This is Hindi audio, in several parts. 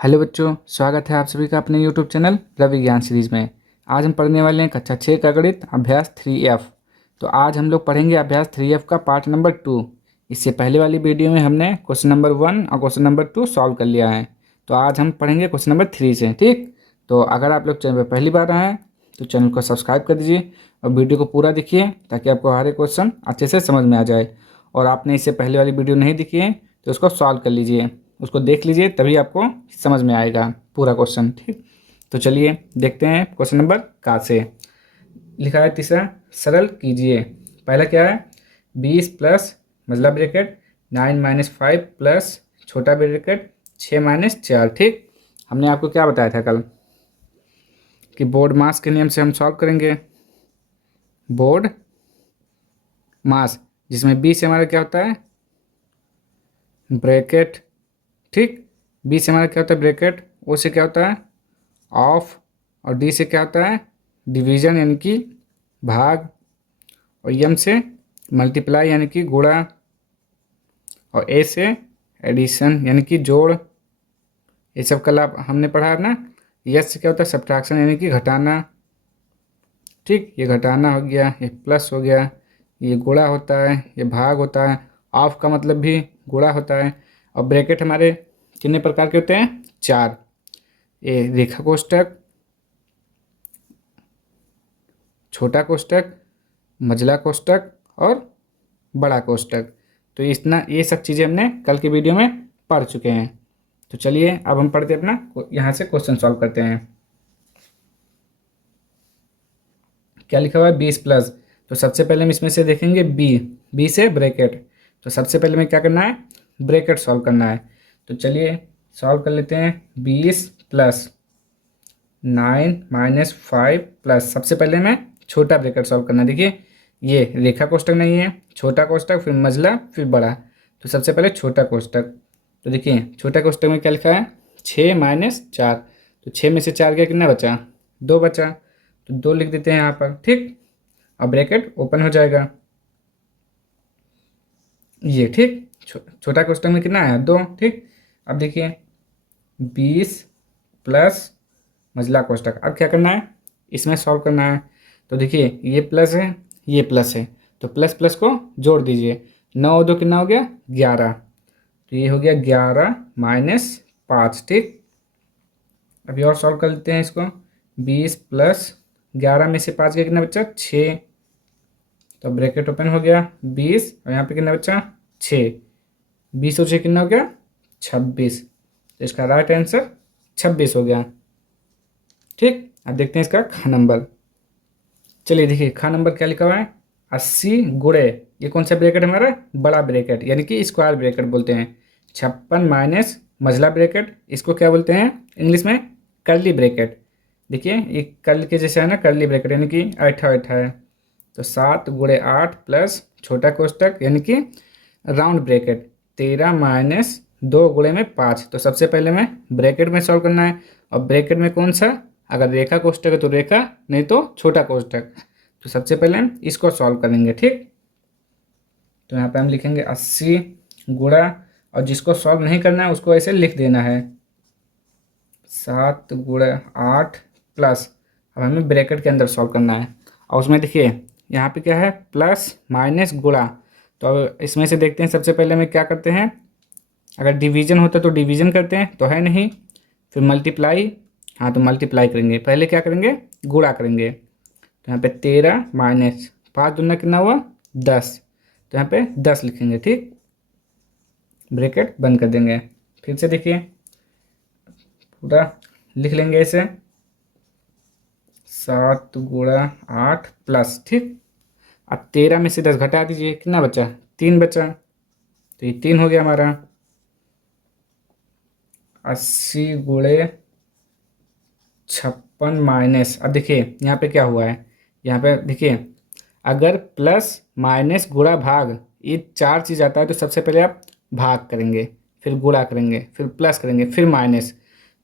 हेलो बच्चों, स्वागत है आप सभी का अपने यूट्यूब चैनल रवि ज्ञान सीरीज़ में। आज हम पढ़ने वाले हैं कक्षा 6 का गणित अभ्यास 3F। तो आज हम लोग पढ़ेंगे अभ्यास 3F का पार्ट नंबर 2। इससे पहले वाली वीडियो में हमने क्वेश्चन नंबर 1 और क्वेश्चन नंबर 2 सॉल्व कर लिया है। तो आज हम पढ़ेंगे क्वेश्चन नंबर 3 से। ठीक, तो अगर आप लोग चैनल पर पहली बार आए हैं तो चैनल को सब्सक्राइब कर दीजिए और वीडियो को पूरा देखिए ताकि आपको हर एक क्वेश्चन अच्छे से समझ में आ जाए। और आपने इससे पहले वाली वीडियो नहीं देखी है तो उसको सॉल्व कर लीजिए, उसको देख लीजिए, तभी आपको समझ में आएगा पूरा क्वेश्चन। ठीक, तो चलिए देखते हैं क्वेश्चन नंबर का से। लिखा है तीसरा, सरल कीजिए। पहला क्या है, 20 प्लस मतलब ब्रैकेट 9 - 5 प्लस छोटा ब्रैकेट 6 - 4। ठीक, हमने आपको क्या बताया था कल कि बोर्ड मास के नियम से हम सॉल्व करेंगे। बोर्ड मास, जिसमें बी से हमारा क्या होता है, ब्रैकेट। ठीक, बी से हमारा क्या होता है, ब्रैकेट। ओ से क्या होता है, ऑफ। और डी से क्या होता है, डिवीजन यानी कि भाग। और एम से मल्टीप्लाई यानी कि गुणा। और ए से एडिशन यानी कि जोड़। ये सब कल आप हमने पढ़ा है ना। यस से क्या होता है, सब्ट्रैक्शन यानी कि घटाना। ठीक, ये घटाना हो गया, ये प्लस हो गया, ये गुणा होता है, ये भाग होता है। ऑफ का मतलब भी गुणा होता है। और ब्रैकेट हमारे कितने प्रकार के होते हैं, 4। ये रेखा कोष्ठक, छोटा कोष्ठक, मझला कोष्ठक और बड़ा कोष्ठक। तो इतना ये सब चीज़ें हमने कल की वीडियो में पढ़ चुके हैं। तो चलिए अब हम पढ़ते अपना यहाँ से क्वेश्चन सॉल्व करते हैं। क्या लिखा हुआ है, 20 प्लस। तो सबसे पहले हम इसमें से देखेंगे बी से ब्रैकेट। तो सबसे पहले हमें क्या करना है, ब्रैकेट सॉल्व करना है। तो चलिए सॉल्व कर लेते हैं। 20 प्लस 9 - 5 प्लस, सबसे पहले हमें छोटा ब्रैकेट सॉल्व करना है। देखिए ये रेखा कोष्ठक नहीं है, छोटा कोष्ठक, फिर मझला, फिर बड़ा। तो सबसे पहले छोटा कोष्ठक। तो देखिए छोटा कोष्ठक में क्या लिखा है, 6 - 4। तो 6 में से 4 गया, कितना बचा, 2 बचा। तो 2 लिख देते हैं यहाँ पर। ठीक, अब ब्रैकेट ओपन हो जाएगा ये। ठीक, छोटा कोष्ठक में कितना आया, 2। ठीक, अब देखिए 20 प्लस मझला कोष्ठक। अब क्या करना है, इसमें सॉल्व करना है। तो देखिए ये प्लस है, ये प्लस है, तो प्लस प्लस को जोड़ दीजिए। 9 2 कितना हो गया, 11। तो ये हो गया 11 - 5। ठीक, अभी और सॉल्व कर लेते हैं इसको। 20 प्लस 11 में से 5 गया, कितना बचा, 6। तो ब्रैकेट ओपन हो गया 20 और यहाँ पे कितना बचा, 6। 20 और 6 कितना हो गया, 26। तो इसका राइट आंसर 26 हो गया। ठीक, अब देखते हैं इसका ख नंबर। चलिए देखिए ख नंबर क्या लिखा हुआ है, 80 गुणे, ये कौन सा ब्रैकेट हमारा, बड़ा ब्रैकेट यानी कि स्क्वायर ब्रैकेट बोलते हैं। 56 माइनस मझला ब्रैकेट, इसको क्या बोलते हैं इंग्लिश में, कर्ली ब्रैकेट। देखिए ये कर्ल के जैसा है ना, कर्ली ब्रैकेट यानी कि ऐठा ऐठा है। तो 7 गुणे 8 प्लस छोटा कोष्ठक यानी कि राउंड ब्रैकेट, 13 माइनस 2 गुणे में 5। तो सबसे पहले हमें ब्रैकेट में सॉल्व करना है। और ब्रैकेट में कौन सा, अगर रेखा कोष्ठक है तो रेखा, नहीं तो छोटा कोष्ठक। तो सबसे पहले हम इसको सॉल्व करेंगे। ठीक, तो यहाँ पे हम लिखेंगे 80 गुणा, और जिसको सॉल्व नहीं करना है उसको ऐसे लिख देना है, 7 गुणा 8 प्लस, अब हमें ब्रैकेट के अंदर सॉल्व करना है। और उसमें देखिए यहाँ पे क्या है, प्लस माइनस गुणा। तो अब इसमें से देखते हैं, सबसे पहले हमें क्या करते हैं, अगर डिवीजन होता तो डिवीजन करते हैं, तो है नहीं। फिर मल्टीप्लाई, हाँ तो मल्टीप्लाई करेंगे। पहले क्या करेंगे, गुणा करेंगे। तो यहाँ पे 13 माइनस 5 दूना कितना हुआ, 10। तो यहाँ पे 10 लिखेंगे। ठीक, ब्रैकेट बंद कर देंगे। फिर से देखिए पूरा लिख लेंगे ऐसे, 7 गुणा 8 प्लस। ठीक, अब 13 में से 10 घटा दीजिए, कितना बचा, 3 बचा। तो ये 3 हो गया हमारा। 80 गुणे 56 माइनस, अब देखिए यहाँ पे क्या हुआ है, यहाँ पे देखिए अगर प्लस माइनस गुणा भाग ये 4 चीज़ आता है तो सबसे पहले आप भाग करेंगे, फिर गुणा करेंगे, फिर प्लस करेंगे, फिर माइनस।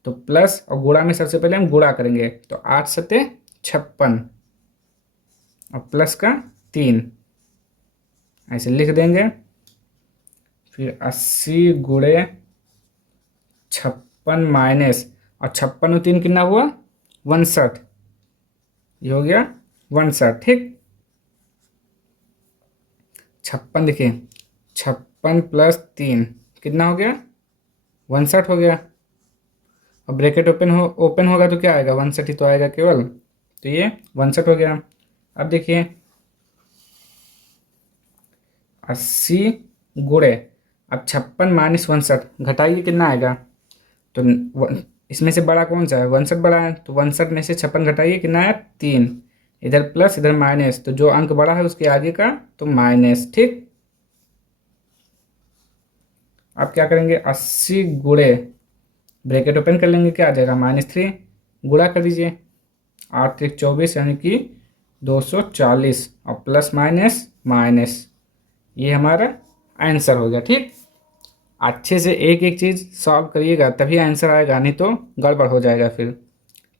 तो प्लस और गुणा में सबसे पहले हम गुणा करेंगे। तो 8 सत्ते 56 और प्लस का 3 ऐसे लिख देंगे। फिर 80 गुणे 56 56 माइनस, और 56 और 3 कितना हुआ 59, ये हो गया 59। ठीक, 56 देखिए, 56 प्लस 3 कितना हो गया 59 हो गया। और ब्रैकेट ओपन होगा तो क्या आएगा 61 ही तो आएगा केवल, तो ये 62 हो गया। अब देखिए 80 गुणे, अब 56 माइनस 62 घटाइए कितना आएगा, तो इसमें से बड़ा कौन सा है 62 बड़ा है, तो 62 में से 56 घटाइए कितना आया 3, इधर प्लस इधर माइनस, तो जो अंक बड़ा है उसके आगे का तो माइनस। ठीक, अब क्या करेंगे 80 गुणे, ब्रैकेट ओपन कर लेंगे, क्या आ जाएगा -3, गुणा कर दीजिए, 8 3 24 यानी कि 240, और प्लस माइनस माइनस, ये हमारा आंसर हो गया। ठीक, अच्छे से एक एक चीज़ सॉल्व करिएगा तभी आंसर आएगा, नहीं तो गड़बड़ हो जाएगा। फिर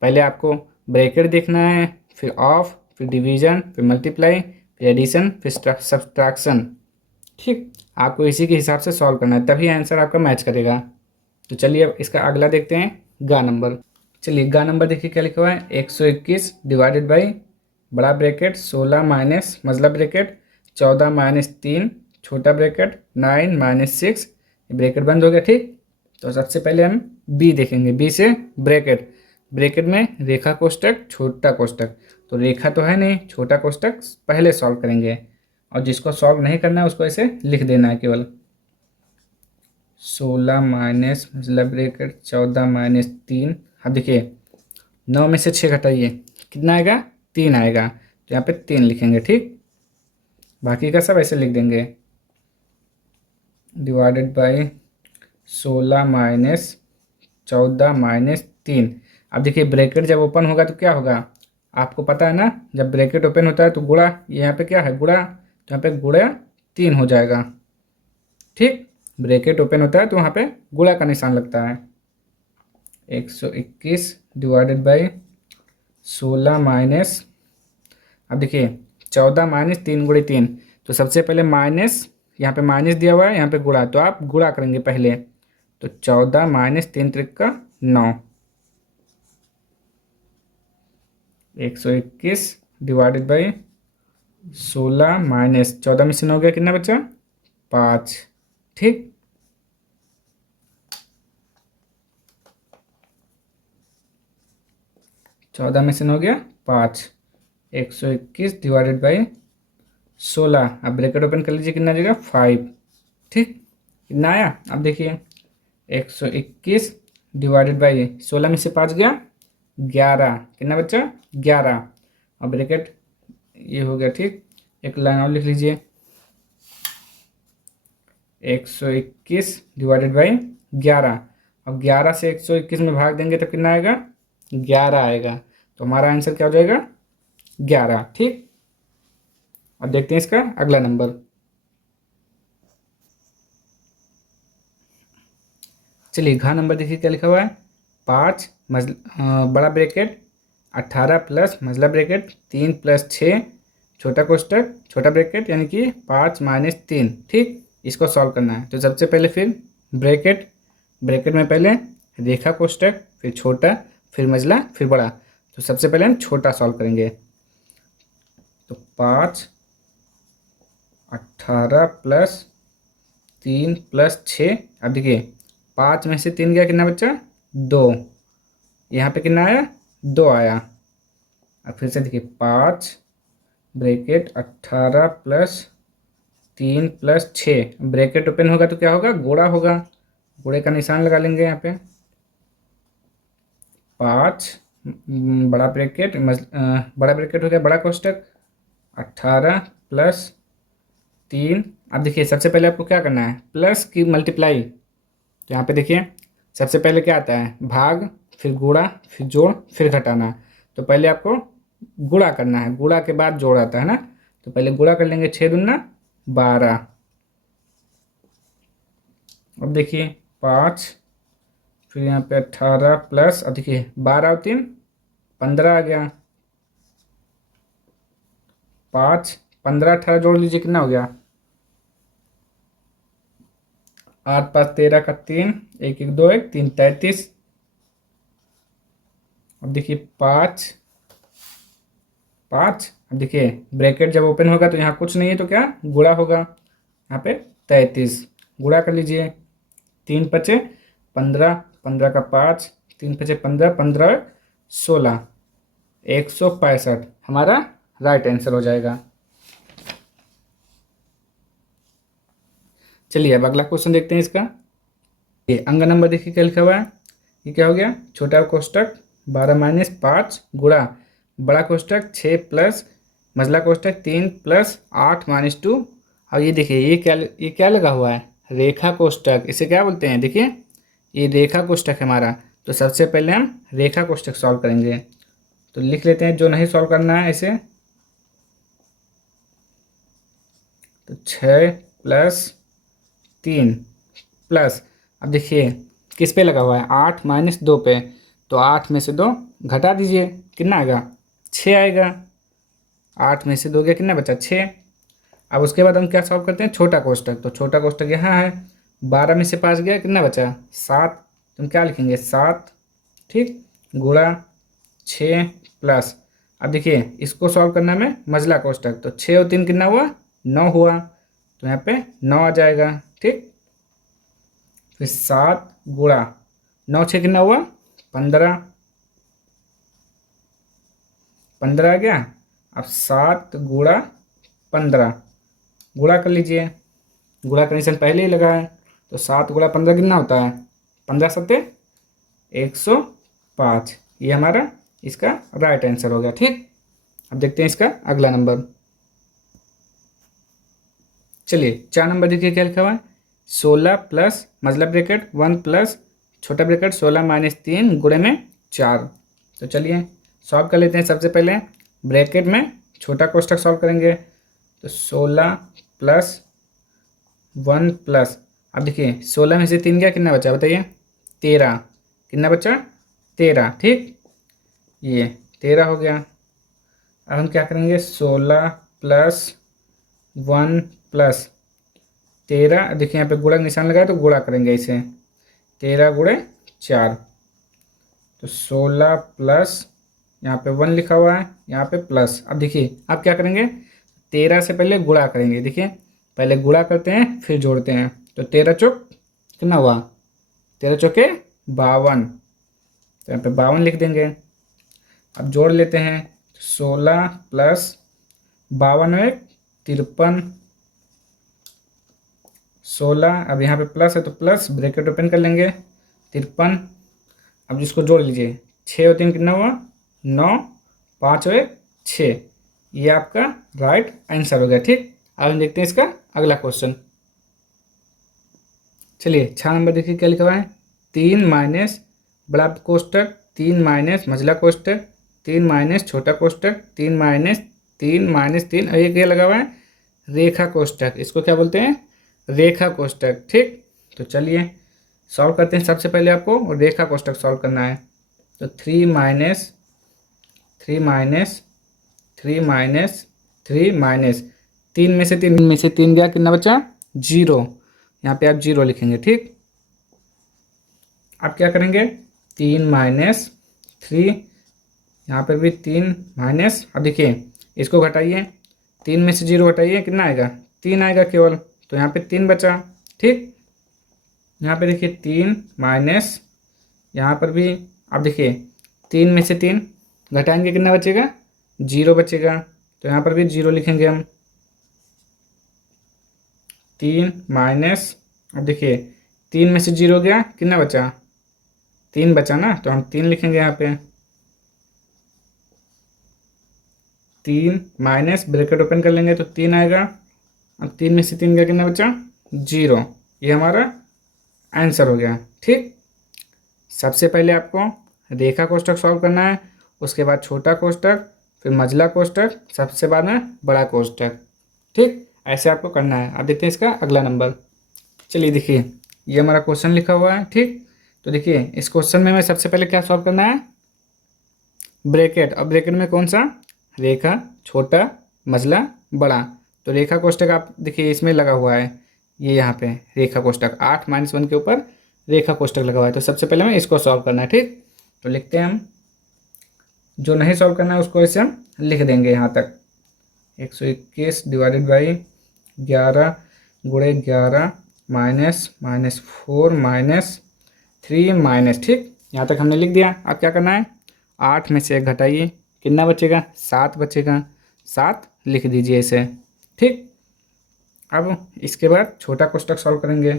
पहले आपको ब्रैकेट देखना है, फिर ऑफ, फिर डिवीजन, फिर मल्टीप्लाई, फिर एडिशन, फिर सब्ट्रैक्शन। ठीक, आपको इसी के हिसाब से सॉल्व करना है तभी आंसर आपका मैच करेगा। तो चलिए अब इसका अगला देखते हैं, गा नंबर। चलिए गा नंबर देखिए क्या लिखा हुआ है, 121 डिवाइडेड बाई बड़ा ब्रैकेट 16 माइनस मजला ब्रैकेट 14 माइनस 3 छोटा ब्रैकेट 9 माइनस 6, ब्रैकेट बंद हो गया। ठीक, तो सबसे पहले हम बी देखेंगे, बी से ब्रैकेट, ब्रैकेट में रेखा कोष्टक छोटा कोष्टक, तो रेखा तो है नहीं, छोटा कोष्टक पहले सॉल्व करेंगे, और जिसको सॉल्व नहीं करना है उसको ऐसे लिख देना है केवल। 16 माइनस मतलब ब्रैकेट 14 माइनस 3, अब देखिए 9 में से 6 घटाइए कितना आएगा 3 आएगा, तो यहाँ पे 3 लिखेंगे। ठीक, बाकी का सब ऐसे लिख देंगे, डिवाइडेड बाई 16 माइनस 14 माइनस 3। अब देखिए ब्रैकेट जब ओपन होगा तो क्या होगा, आपको पता है ना, जब ब्रैकेट ओपन होता है तो गुणा, यहाँ पे क्या है गुणा, तो यहाँ पे गुणा 3 हो जाएगा। ठीक, ब्रैकेट ओपन होता है तो वहाँ पे गुणा का निशान लगता है। 121 डिवाइडेड बाई 16 माइनस, अब देखिए 14 माइनस 3 गुणे 3, तो सबसे पहले माइनस, यहाँ पे माइनस दिया हुआ है, यहाँ पे गुणा, तो आप गुणा करेंगे पहले, तो 14 माइनस 3 त्रिक का 9, 121 डिवाइडेड बाई 16 माइनस 14 में से 9 गया कितना बचा 5। ठीक, 14 में से 9 गया 5, 121 डिवाइडेड बाई 16, अब ब्रैकेट ओपन कर लीजिए कितना आ जाएगा 5। ठीक, कितना आया, अब देखिए 121 डिवाइडेड बाई 16 में से 5 गया 11, कितना बचा 11, अब ब्रैकेट ये हो गया। ठीक, एक लाइन और लिख लीजिए, 121 डिवाइडेड बाई 11, अब 11 से 121 में भाग देंगे तो कितना आएगा 11 आएगा, तो हमारा आंसर क्या हो जाएगा 11। ठीक, अब देखते हैं इसका अगला नंबर। चलिए घा नंबर देखिए क्या लिखा हुआ है, 5 बड़ा ब्रैकेट 18 प्लस मजला ब्रैकेट 3 प्लस 6 छोटा कोष्टक छोटा ब्रैकेट यानी कि 5 माइनस 3। ठीक, इसको सॉल्व करना है, तो सबसे पहले फिर ब्रैकेट, ब्रैकेट में पहले रेखा कोष्टक, फिर छोटा, फिर मजला, फिर बड़ा, तो सबसे पहले हम छोटा सॉल्व करेंगे, तो 5 18 प्लस 3 प्लस 6, अब देखिए 5 में से 3 गया कितना बच्चा 2, यहाँ पे कितना आया 2 आया। अब फिर से देखिए 5 bracket 18 plus 3 plus 6, bracket open होगा तो क्या होगा गुणा होगा, गुणे का निशान लगा लेंगे यहाँ पे। 5 बड़ा ब्रैकेट बड़ा ब्रैकेट हो गया बड़ा कोष्टक 18 प्लस 3, अब देखिए सबसे पहले आपको क्या करना है प्लस की मल्टीप्लाई, तो यहाँ पे देखिए सबसे पहले क्या आता है भाग, फिर गुणा, फिर जोड़, फिर घटाना, तो पहले आपको गुणा करना है, गुणा के बाद जोड़ आता है ना, तो पहले गुणा कर लेंगे 6 दूना 12, अब देखिए 5, फिर यहाँ पे 18 प्लस, अब देखिए 12 और 3 15 आ गया, 5 15 18 जोड़ लीजिए कितना हो गया 8 5 13 का 3 1 1 2 1 3 33, अब देखिए 5 5। अब देखिए ब्रैकेट जब ओपन होगा तो यहाँ कुछ नहीं है तो क्या गुणा होगा, यहाँ पे 33 गुणा कर लीजिए। 3 × 5 = 15, 15 का 5, 3 × 5 = 15, 15 16, 165 हमारा राइट आंसर हो जाएगा। चलिए अब अगला क्वेश्चन देखते हैं इसका। ये अंक नंबर देखिए क्या लिखा हुआ है, ये क्या हो गया, छोटा कोष्टक 12 - 5 गुणा बड़ा कोष्टक 6 प्लस मझला कोष्टक 3 प्लस 8 - 2। अब ये देखिए ये क्या लगा हुआ है, रेखा कोष्टक, इसे क्या बोलते हैं, देखिए ये रेखा कोष्टक है हमारा। तो सबसे पहले हम रेखा कोष्टक सॉल्व करेंगे, तो लिख लेते हैं, जो नहीं सॉल्व करना है इसे। तो 6 प्लस 3 प्लस, अब देखिए किस पे लगा हुआ है, 8 - 2 पे, तो 8 में से 2 घटा दीजिए, कितना आएगा, 6 आएगा। 8 में से 2 गया, कितना बचा, 6। अब उसके बाद हम क्या सॉल्व करते हैं, छोटा कोष्टक, तो छोटा कोष्टक यहाँ है, 12 में से 5 गया, कितना बचा, 7। तुम क्या लिखेंगे, 7, ठीक, गुणा 6 प्लस, अब देखिए इसको सॉल्व करना में मझला कोष्टक, तो 6 और 3 कितना हुआ, 9 हुआ, तो यहाँ पे 9 आ जाएगा, ठीक। फिर 7 गुणा 9 6 कितना हुआ, 15, 15 आ गया। अब 7 गुणा 15 गुणा कर लीजिए, गुणा का निशान पहले ही लगा है, तो 7 गुणा 15 कितना होता है, 15 × 7 = 105। ये हमारा इसका राइट आंसर हो गया, ठीक। अब देखते हैं इसका अगला नंबर। चलिए 4 नंबर देखिए क्या लिखा हुआ है, 16 प्लस मझला ब्रैकेट 1 प्लस छोटा ब्रैकेट 16 - 3 गुणे में 4। तो चलिए सॉल्व कर लेते हैं। सबसे पहले ब्रैकेट में छोटा कोष्टक सॉल्व करेंगे, तो 16 प्लस 1 प्लस, अब देखिए 16 में से 3 गया, कितना बचा बताइए, 13, कितना बचा, 13, ठीक, ये 13 हो गया। अब हम क्या करेंगे, 16 प्लस 1 प्लस 13, देखिए यहाँ पे गुणा का निशान लगाया तो गुणा करेंगे इसे, 13 गुणे 4, तो 16 प्लस यहाँ पे 1 लिखा हुआ है, यहाँ पे प्लस। अब देखिए अब क्या करेंगे, 13 से पहले गुणा करेंगे, देखिए पहले गुणा करते हैं फिर जोड़ते हैं, तो 13 चौक कितना हुआ, 13 चौके 52, तो यहाँ पे 52 लिख देंगे। अब जोड़ लेते हैं, 16 प्लस 52 × 1 = 53, 16, अब यहाँ पे प्लस है तो प्लस ब्रैकेट ओपन कर लेंगे, 53। अब जिसको जोड़ लीजिए, 6 और 3 कितना हुआ, 9, 5 और 1 6, ये आपका राइट आंसर हो गया, ठीक। अब हम देखते हैं इसका अगला क्वेश्चन। चलिए 6 नंबर देखिए क्या लिखा हुआ है, 3 माइनस बड़ा कोष्टक 3 माइनस मझला कोष्टक 3 माइनस छोटा कोष्टक 3 माइनस 3 माइनस 3, और ये क्या लगा हुआ है, रेखा कोष्टक, इसको क्या बोलते हैं, रेखा कोष्टक, ठीक। तो चलिए सॉल्व करते हैं। सबसे पहले आपको रेखा कोष्टक सॉल्व करना है, तो 3 माइनस 3 माइनस 3 माइनस 3 माइनस 3 में से 3 गया, कितना बचा, 0, यहाँ पे आप 0 लिखेंगे, ठीक। आप क्या करेंगे, 3 माइनस 3, यहाँ पर भी 3 माइनस, अब देखिए इसको घटाइए, 3 में से 0 घटाइए, कितना आएगा, 3 आएगा केवल, तो यहाँ पे 3 बचा, ठीक। यहाँ पे देखिए 3 माइनस, यहाँ पर भी अब देखिए 3 में से 3 घटाएंगे, कितना बचेगा, 0 बचेगा, तो यहाँ पर भी 0 लिखेंगे हम। 3 माइनस, अब देखिए 3 में से 0 गया, कितना बचा, 3 बचा ना, तो हम 3 लिखेंगे यहाँ पे। 3 माइनस ब्रैकेट ओपन कर लेंगे तो 3 आएगा, अब 3 में से 3 गया, कितना बचा, 0, ये हमारा आंसर हो गया, ठीक। सबसे पहले आपको रेखा कोष्टक सॉल्व करना है, उसके बाद छोटा कोष्टक, फिर मझला कोष्टक, सबसे बाद में बड़ा कोष्टक, ठीक, ऐसे आपको करना है। अब देखते हैं इसका अगला नंबर। चलिए देखिए ये हमारा क्वेश्चन लिखा हुआ है, ठीक। तो देखिए इस क्वेश्चन में हमें सबसे पहले क्या सॉल्व करना है, ब्रैकेट, और ब्रैकेट में कौन सा, रेखा, छोटा, मझला, बड़ा, तो रेखा कोष्टक आप देखिए इसमें लगा हुआ है, ये यहाँ पे रेखा कोष्टक 8 - 1 के ऊपर रेखा कोष्टक लगा हुआ है, तो सबसे पहले हमें इसको सॉल्व करना है, ठीक। तो लिखते हैं हम जो नहीं सॉल्व करना है उसको ऐसे हम लिख देंगे यहाँ तक। 121 डिवाइडेड बाई 11 गुणे 11 माइनस -4 -3 माइनस, ठीक, यहाँ तक हमने लिख दिया। अब क्या करना है, 8 में से 1 घटाइए, कितना बचेगा, 7 बचेगा, 7 लिख दीजिए इसे, ठीक। अब इसके बाद छोटा कोष्टक सॉल्व करेंगे।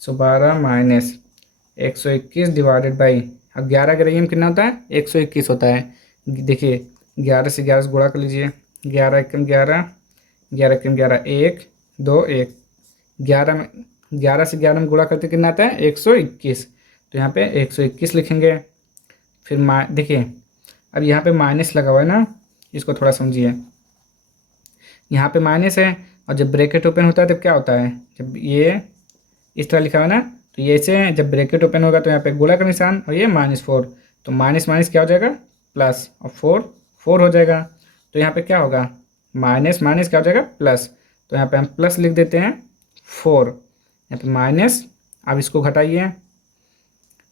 112 माइनस 121 डिवाइडेड बाई, अब 11 के रही में कितना होता है, 121 होता है। देखिए 11 से 11 से गुणा कर लीजिए, 11 एकम 11, 11 एकम 11, 1 2 1, 11 में 11 से 11 में गुणा करते कितना आता है, 121। तो यहाँ पे 121 लिखेंगे। फिर देखिए अब यहाँ पे माइनस लगा हुआ है ना, इसको थोड़ा समझिए। यहाँ पे माइनस है और जब ब्रैकेट ओपन होता है तब क्या होता है, जब ये इस तरह लिखा हुआ है ना, तो ये से जब ब्रैकेट ओपन होगा तो यहाँ पे गुणा का निशान और ये -4, तो माइनस माइनस क्या हो जाएगा, प्लस, और 4 हो जाएगा। तो यहाँ पे क्या होगा, माइनस माइनस क्या हो जाएगा, प्लस। तो यहाँ पे हम प्लस लिख देते हैं 4, यहाँ पे माइनस। अब इसको घटाइए,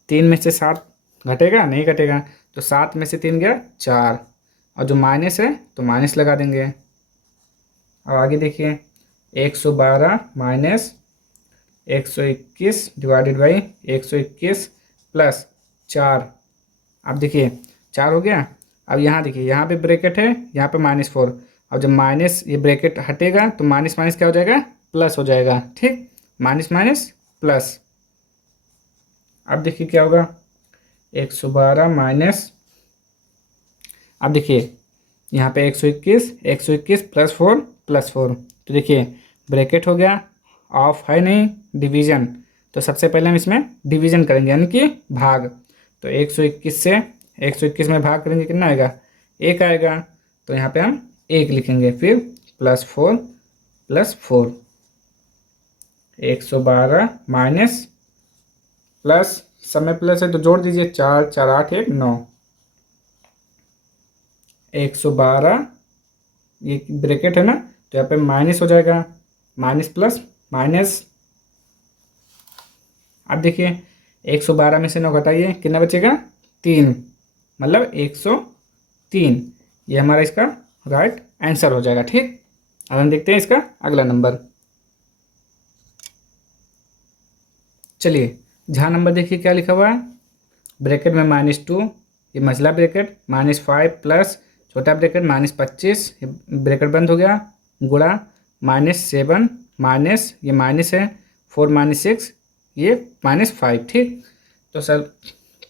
3 में से 7 घटेगा, नहीं घटेगा, तो 7 में से 3 गया 4, और जो माइनस है तो माइनस लगा देंगे। अब आगे देखिए 112 माइनस 121 डिवाइडेड बाई 121 प्लस 4। अब देखिए 4 हो गया। अब यहाँ देखिए यहाँ पे ब्रैकेट है, यहाँ पे -4, अब जब माइनस ये ब्रैकेट हटेगा तो माइनस माइनस क्या हो जाएगा, प्लस हो जाएगा, ठीक, माइनस माइनस प्लस। अब देखिए क्या होगा, 112 माइनस, अब देखिए यहाँ पे 121 प्लस 4, तो देखिए ब्रैकेट हो गया, ऑफ है नहीं, डिवीज़न, तो सबसे पहले हम इसमें डिवीज़न करेंगे यानी कि भाग। तो 121 से 121 में भाग करेंगे, कितना आएगा, 1 आएगा, तो यहाँ पे हम 1 लिखेंगे। फिर +4 +4, 112 माइनस प्लस, सब में प्लस है तो जोड़ दीजिए, 4 4 8 1 9, 112, ये ब्रैकेट है ना तो यहाँ पे माइनस हो जाएगा, माइनस प्लस माइनस। अब देखिए 112 में से 9 घटाइए, कितना बचेगा, 3, मतलब 103। ये हमारा इसका राइट आंसर हो जाएगा, ठीक। अब हम देखते हैं इसका अगला नंबर। चलिए जहाँ नंबर देखिए क्या लिखा हुआ है, ब्रैकेट में -2, ये मझला ब्रैकेट, -5 प्लस छोटा ब्रैकेट -25, ये ब्रैकेट बंद हो गया, गुणा -7 माइनस, ये माइनस है, 4 -6, ये -5, ठीक। तो सर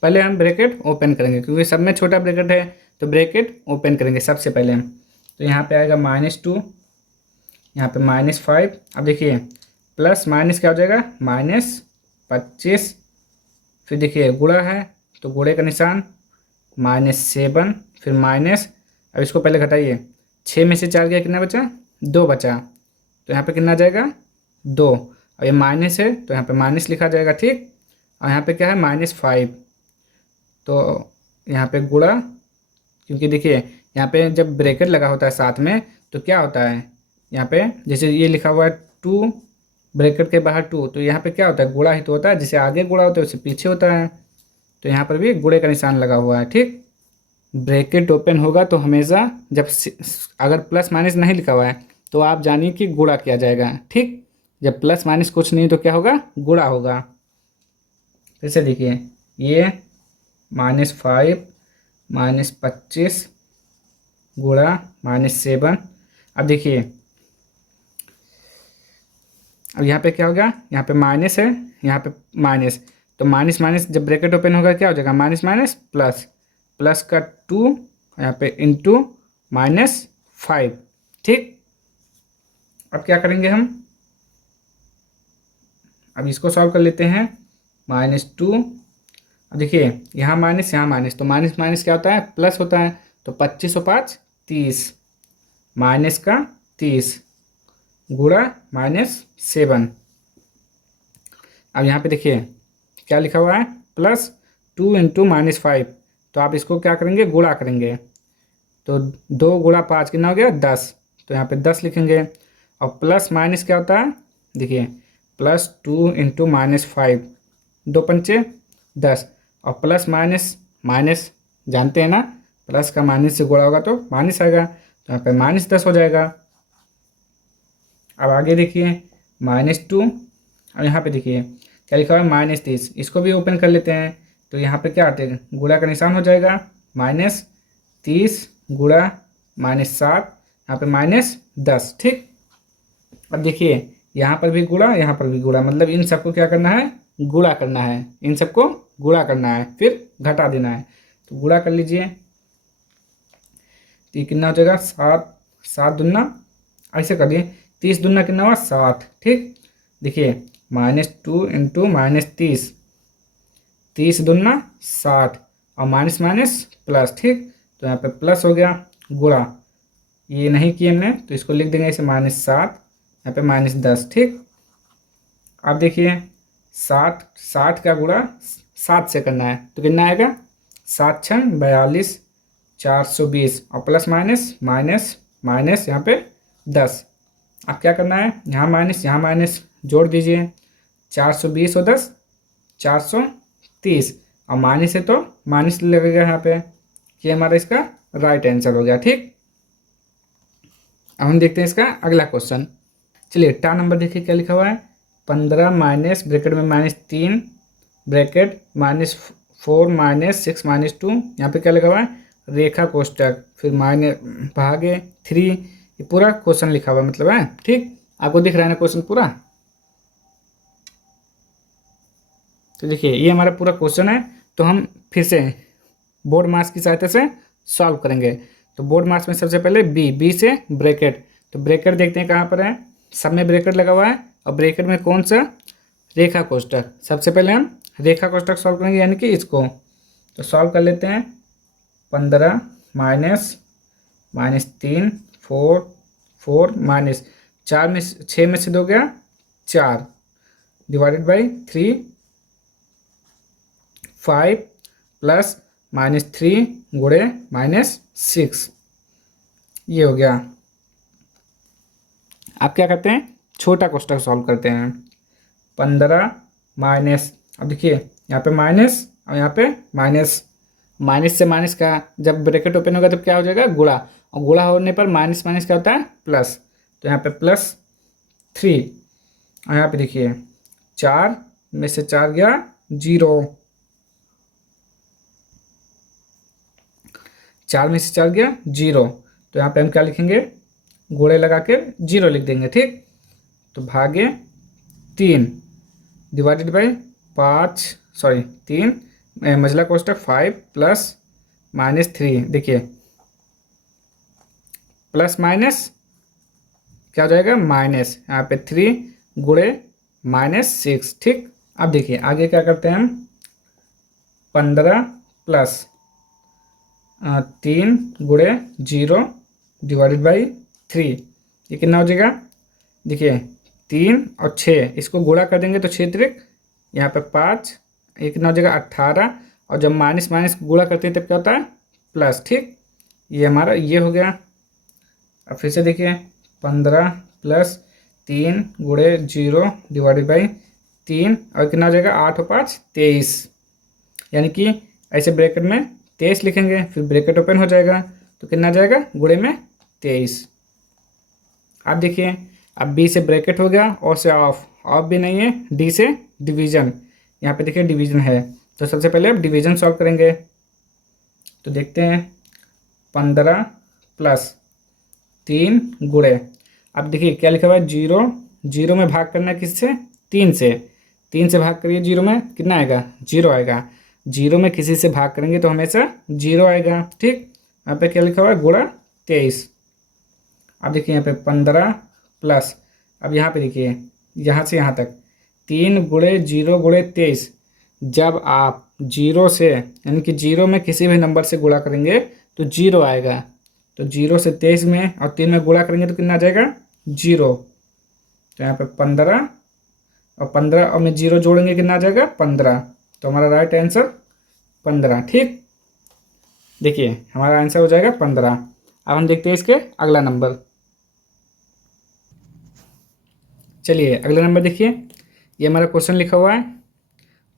पहले हम ब्रैकेट ओपन करेंगे क्योंकि सब में छोटा ब्रैकेट है, तो ब्रैकेट ओपन करेंगे सबसे पहले हम। तो यहाँ पे आएगा -2, यहाँ पे -5। अब देखिए प्लस माइनस क्या हो जाएगा, -25, फिर देखिए गुणा है तो गुणे का निशान, -7, फिर माइनस। अब इसको पहले घटाइए, 6 में से 4 गया, कितना बचा, 2 बचा, तो यहाँ पे कितना आ जाएगा, 2, और ये माइनस है तो यहाँ पे माइनस लिखा जाएगा, ठीक। और यहाँ पे क्या है, -5, तो यहाँ पे गुणा, क्योंकि देखिए यहाँ पे जब ब्रैकेट लगा होता है साथ में तो क्या होता है, यहाँ पे जैसे ये लिखा हुआ है 2, ब्रैकेट के बाहर 2, तो यहाँ पे क्या होता है, गुणा ही तो होता है, जिसे आगे गुणा होता है उससे पीछे होता है, तो यहाँ पर भी गुणे का निशान लगा हुआ है, ठीक। ब्रैकेट ओपन होगा तो हमेशा जब अगर प्लस माइनस नहीं लिखा हुआ है तो आप जानिए कि गुणा किया जाएगा, ठीक। जब प्लस माइनस कुछ नहीं तो क्या होगा, गुणा होगा। फिर से देखिए ये -5 -25 गुणा -7। अब देखिए अब यहाँ पे क्या हो गया, यहाँ पे माइनस है, यहाँ पे माइनस, तो माइनस माइनस जब ब्रैकेट ओपन होगा क्या हो जाएगा, माइनस माइनस प्लस, प्लस का 2 यहाँ पे इंटू -5, ठीक। अब क्या करेंगे हम, अब इसको सॉल्व कर लेते हैं, -2। अब देखिए यहाँ माइनस, तो माइनस माइनस क्या होता है, प्लस होता है, तो 25 और 5 30, माइनस का 30 गुणा -7। अब यहाँ पे देखिए क्या लिखा हुआ है, +2 इंटू -5, तो आप इसको क्या करेंगे, गुणा करेंगे, तो 2 गुणा 5 कितना हो गया, 10, तो यहाँ पे 10 लिखेंगे। और प्लस माइनस क्या होता है, देखिए +2 इंटू -5, 2 पंचे 10, और प्लस माइनस माइनस जानते हैं ना, प्लस का माइनस से गुणा होगा तो माइनस आएगा, तो यहाँ पे -10 हो जाएगा। अब आगे देखिए -2, और यहाँ पे देखिए क्या लिखा हुआ है -30, इसको भी ओपन कर लेते हैं। तो यहाँ पे क्या आते हैं, गुणा का निशान हो जाएगा, -30 गुणा -7, यहाँ पे -10। ठीक, अब देखिए यहाँ पर भी गुणा, यहाँ पर भी गुणा, मतलब इन सबको क्या करना है, गुणा करना है, इन सबको गुणा करना है, फिर घटा देना है। तो गुणा कर लीजिए, तो ये कितना हो जाएगा, 7, 7 दूना, ऐसे करिए 30 दूना कितना हुआ, 60। ठीक, देखिए -2 इंटू -30, 30 दूना 60, और माइनस माइनस प्लस। ठीक, तो यहाँ पे प्लस हो गया, गुणा ये नहीं किए हमने, तो इसको लिख देंगे इसे -7, यहाँ पे -10। ठीक, अब देखिए 60 का गुणा 7 से करना है, तो कितना आएगा, 7 छन 42, 420, और प्लस माइनस माइनस माइनस यहाँ पे 10। अब क्या करना है, यहाँ माइनस जोड़ दीजिए, 420 और 10 430, और माइनस है तो माइनस लगेगा यहाँ पे, ये हमारा इसका राइट आंसर हो गया। ठीक, अब हम देखते हैं इसका अगला क्वेश्चन। चलिए टा नंबर देखिए क्या लिखा हुआ है, 15 माइनस ब्रैकेट में -3 ब्रैकेट -4 -6 -2, यहाँ पे क्या लगा हुआ है, रेखा कोष्टक, फिर भागे 3, ये पूरा क्वेश्चन लिखा हुआ है मतलब है। ठीक, आपको दिख रहा है ना क्वेश्चन पूरा, तो देखिए ये हमारा पूरा क्वेश्चन है। तो हम फिर से बोर्ड मार्क्स की सहायता से सॉल्व करेंगे। तो बोर्ड मार्क्स में सबसे पहले बी से ब्रैकेट, तो ब्रैकेट देखते हैं कहाँ पर है, सब में ब्रैकेट लगा हुआ है, और ब्रैकेट में कौन सा, रेखा कोष्टक। सबसे पहले हम रेखा कोष्टक सॉल्व करेंगे, यानी कि इसको तो सॉल्व कर लेते हैं। 15 माइनस -3 4 माइनस 4 में 6 में से 2 गया 4, डिवाइडेड बाई 3 5 प्लस -3 गुणे -6, ये हो गया। आप क्या करते हैं, छोटा कोष्टक सॉल्व करते हैं। 15 माइनस, अब देखिए यहाँ पे माइनस और यहाँ पे माइनस, माइनस से माइनस का जब ब्रैकेट ओपन होगा तो क्या हो जाएगा, गुणा, और गुणा होने पर माइनस माइनस क्या होता है, प्लस। तो यहाँ पे +3, और यहाँ पे देखिए 4 में से 4 गया 0, 4 में से 4 गया 0, तो यहाँ पे हम क्या लिखेंगे, गुणे लगा के 0 लिख देंगे। ठीक, तो भागे 3 डिवाइडेड बाई 3 मझला कोष्टक 5 प्लस -3, देखिए प्लस माइनस क्या हो जाएगा, माइनस, यहाँ पे 3 गुणे -6। ठीक, अब देखिए आगे क्या करते हैं हम, 15 प्लस 3 गुणे 0 डिवाइडेड बाई 3, ये कितना हो जाएगा, देखिए 3 और 6 इसको गुणा कर देंगे तो 6 त्रिक यहाँ पे 5, ये कितना हो जाएगा 18, और जब माइनस माइनस गुणा करते हैं तब क्या होता है, प्लस। ठीक, ये हमारा ये हो गया। अब फिर से देखिए 15 प्लस 3 गुणे 0 डिवाइडेड बाई 3, और कितना हो जाएगा 8 और 5 23, यानी कि ऐसे ब्रैकेट में 23 लिखेंगे, फिर ब्रैकेट ओपन हो जाएगा तो कितना जाएगा, गुणे में 23। अब देखिए अब बी से ब्रैकेट हो गया, और से ऑफ भी नहीं है, डी से डिवीजन, यहाँ पे देखिए डिवीजन है, तो सबसे पहले अब डिवीजन सॉल्व करेंगे। तो देखते हैं 15 प्लस 3 गुणे, अब देखिए क्या लिखा हुआ है, 0 में भाग करना है किससे, 3 से, 3 से भाग करिए 0 में कितना आएगा, 0 आएगा, 0 में किसी से भाग करेंगे तो हमेशा 0 आएगा। ठीक, यहाँ पे क्या लिखा हुआ है, गुणा 23। अब देखिए यहाँ पे 15 प्लस, अब यहाँ पे देखिए यहाँ से यहाँ तक 3 गुणे 0 गुणे 23, जब आप 0 से यानी कि 0 में किसी भी नंबर से गुणा करेंगे तो 0 आएगा, तो 0 से 23 में और 3 में गुणा करेंगे तो कितना आ जाएगा, 0। तो यहाँ पे 15 और 15 और में 0 जोड़ेंगे कितना आ जाएगा, 15, तो हमारा राइट आंसर 15। ठीक, देखिए हमारा आंसर हो जाएगा 15। अब हम देखते हैं इसके अगला नंबर। चलिए अगला नंबर देखिए, ये हमारा क्वेश्चन लिखा हुआ है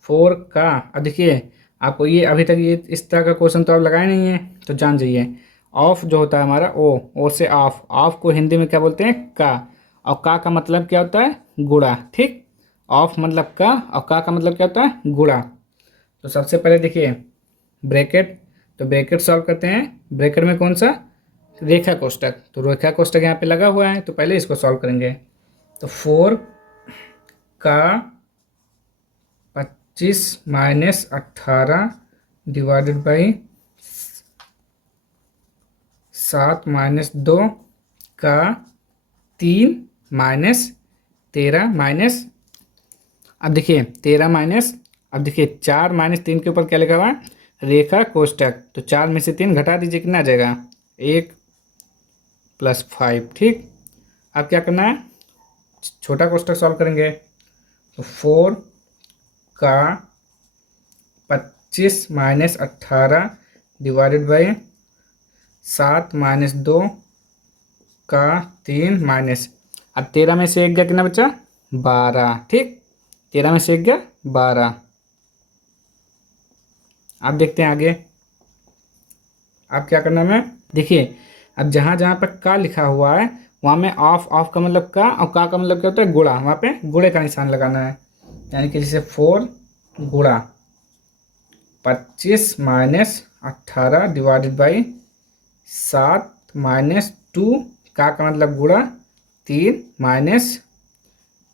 4 का, अब देखिए आपको ये अभी तक ये इस तरह का क्वेश्चन तो आप लगाए नहीं है, तो जान जाइए ऑफ जो होता है हमारा ओ से ऑफ, ऑफ को हिंदी में क्या बोलते हैं का, और का मतलब क्या होता है गुणा, ठीक। ऑफ मतलब का और का मतलब क्या होता है गुणा। तो सबसे पहले देखिए ब्रैकेट, तो ब्रैकेट सॉल्व करते हैं। ब्रैकेट में कौन सा रेखा कोष्टक, तो रेखा कोष्टक यहाँ पे लगा हुआ है, तो पहले इसको सॉल्व करेंगे। तो 4 का 25 माइनस 18 डिवाइडेड बाई 7 माइनस 2 का 3 माइनस 13 माइनस, अब देखिए 13 माइनस, अब देखिए 4 माइनस 3 के ऊपर क्या लिखा हुआ है रेखा कोष्टक, तो 4 में से 3 घटा दीजिए, कितना आ जाएगा 1 + 5, ठीक। अब क्या करना है छोटा कोष्टक सॉल्व करेंगे। तो 4 का 25 माइनस 18 डिवाइडेड बाई 7 माइनस 2 का 3 माइनस, अब 13 में से 1 गया, कितना बचा 12, ठीक। 13 में से 1 गया 12। अब देखते हैं आगे, अब क्या करना है देखिए, अब जहाँ जहाँ पर का लिखा हुआ है वहाँ में ऑफ, ऑफ का मतलब का और का मतलब क्या होता है गुणा, वहाँ पे गुणे का निशान लगाना है। यानी कि जैसे 4 गुणा 25 माइनस 18 डिवाइडेड बाई 7 माइनस 2 का मतलब गुणा 3 माइनस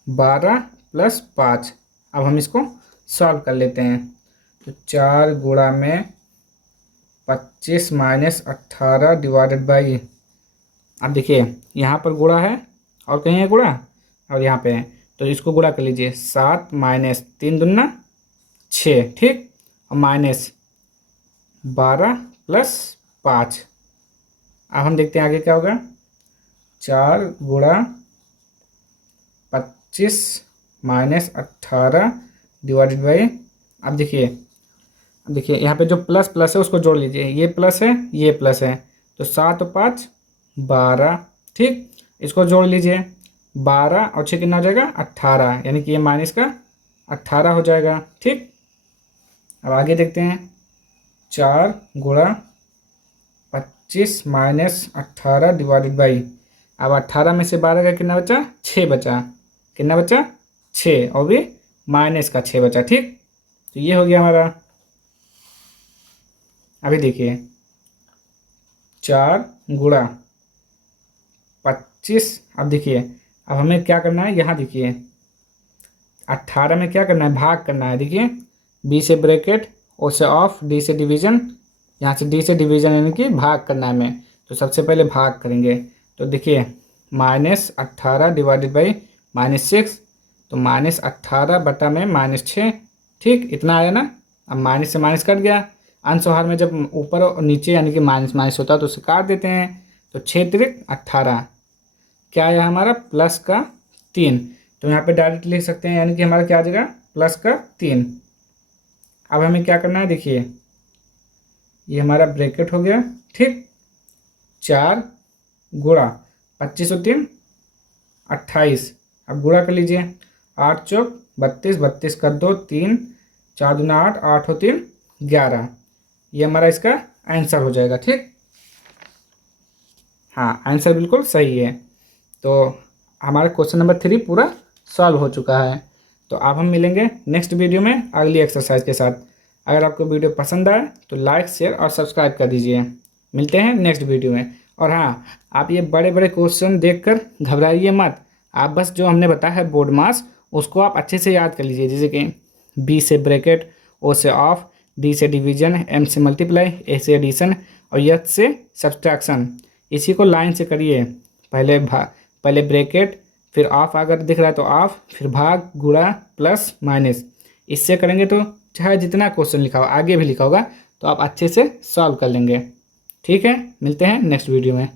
12 + 5। अब हम इसको सॉल्व कर लेते हैं। तो 4 गुणा में 25 माइनस 18 डिवाइडेड बाई, अब देखिए यहाँ पर गुणा है और कहीं है गुणा और यहाँ पे है, तो इसको गुणा कर लीजिए। 7 माइनस 3 दूना 6, ठीक, और माइनस 12 + 5। अब हम देखते हैं आगे क्या होगा। 4 गुणा 25 माइनस 18 डिवाइडेड बाई, अब देखिए यहाँ पे जो प्लस प्लस है उसको जोड़ लीजिए, ये प्लस है ये प्लस है, तो 7 और 5 12, ठीक। इसको जोड़ लीजिए, 12 और 6 कितना हो जाएगा 18, यानी कि ये माइनस का 18 हो जाएगा, ठीक। अब आगे देखते हैं। 4 गुणा 25 माइनस 18 डिवाइडेड बाई, अब 18 में से 12 का कितना बचा 6 बचा, कितना बचा 6, और भी माइनस का 6 बचा, ठीक। तो ये हो गया हमारा। अभी देखिए 4 गुणा 25, अब देखिए अब हमें क्या करना है, यहाँ देखिए 18 में क्या करना है भाग करना है। देखिए बी से ब्रैकेट, ओ से ऑफ, डी से डिवीज़न, यहाँ से डी से डिवीज़न यानी कि भाग करना है हमें। तो सबसे पहले भाग करेंगे। तो देखिए माइनस 18 डिवाइडेड बाई -6, तो -18 बटा में -6, ठीक, इतना आया ना। अब माइनस से माइनस कट गया, अंश और हर में जब ऊपर और नीचे यानी कि माइनस माइनस होता है तो उसे काट देते हैं। तो 6 त्रिक 18, क्या आया हमारा प्लस का 3, तो यहाँ पे डायरेक्ट लिख सकते हैं, यानी कि हमारा क्या आ जाएगा प्लस का 3। अब हमें क्या करना है, देखिए ये हमारा ब्रैकेट हो गया, ठीक। 4 गुणा 25 और 3 28, अब गुणा कर लीजिए। 8 चौक 32, 32 कर 2 3, 4 दूना 8, 8 और 3 11, ये हमारा इसका आंसर हो जाएगा, ठीक। हाँ आंसर बिल्कुल सही है। तो हमारा क्वेश्चन नंबर 3 पूरा सॉल्व हो चुका है। तो अब हम मिलेंगे नेक्स्ट वीडियो में अगली एक्सरसाइज के साथ। अगर आपको वीडियो पसंद आए तो लाइक शेयर और सब्सक्राइब कर दीजिए। मिलते हैं नेक्स्ट वीडियो में। और हाँ, आप ये बड़े बड़े क्वेश्चन देखकर घबराइए मत। आप बस जो हमने बताया है बोर्ड मास उसको आप अच्छे से याद कर लीजिए। जैसे कि बी से ब्रैकेट, ओ से ऑफ, डी से डिवीजन, एम से मल्टीप्लाई, ए से एडिशन और एच से सब्सट्रैक्शन। इसी को लाइन से करिए। पहले ब्रैकेट, फिर ऑफ अगर दिख रहा है तो ऑफ, फिर भाग, गुणा, प्लस, माइनस। इससे करेंगे तो चाहे जितना क्वेश्चन लिखा हो आगे भी लिखा होगा तो आप अच्छे से सॉल्व कर लेंगे। ठीक है, मिलते हैं नेक्स्ट वीडियो में।